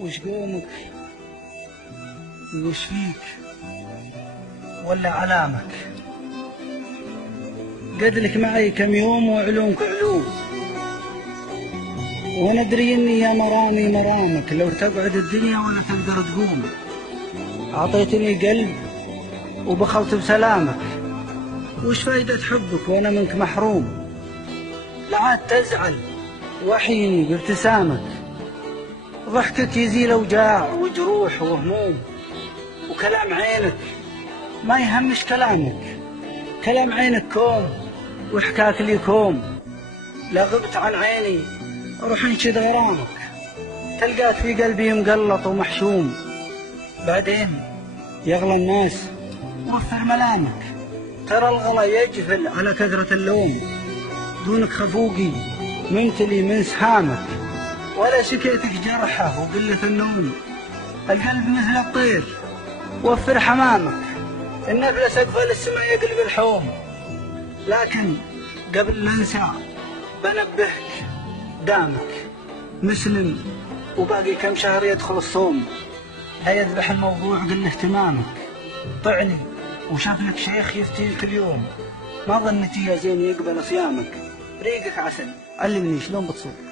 وش قومك وش فيك ولا علامك؟ قدلك معي كم يوم وعلومك علوم، وانا ادري اني يا مرامي مرامك، لو تقعد الدنيا ولا تقدر تقوم. اعطيتني قلب وبخلت بسلامك، وش فايدة حبك وانا منك محروم؟ لا عاد تزعل وحيني بابتسامك، ضحكك يزيل اوجاع وجروح وهموم، وكلام عينك ما يهمش كلامك، كلام عينك كوم وحكاك لي كوم. لا غبت عن عيني روح انشد غرامك، تلقاك في قلبي مقلط ومحشوم. بعدين يغلى الناس وفر ملامك، ترى الغلا يجفل على كثرة اللوم. دونك خفوقي ممتلي من سهامك، ولا شكيتك جرحه وقلة النوم. القلب مثل الطير وفر حمامك، النبلة سقف للسماء يقلب الحوم. لكن قبل لا انسى بنبهك دامك مسلم وباقي كم شهر يدخل الصوم. لا يذبح الموضوع قل اهتمامك، طعني وشاف لك شيخ يفتين كل يوم، ما ظنتي يا زين يقبل صيامك. ريقك عسل علمني شلون بتصوم.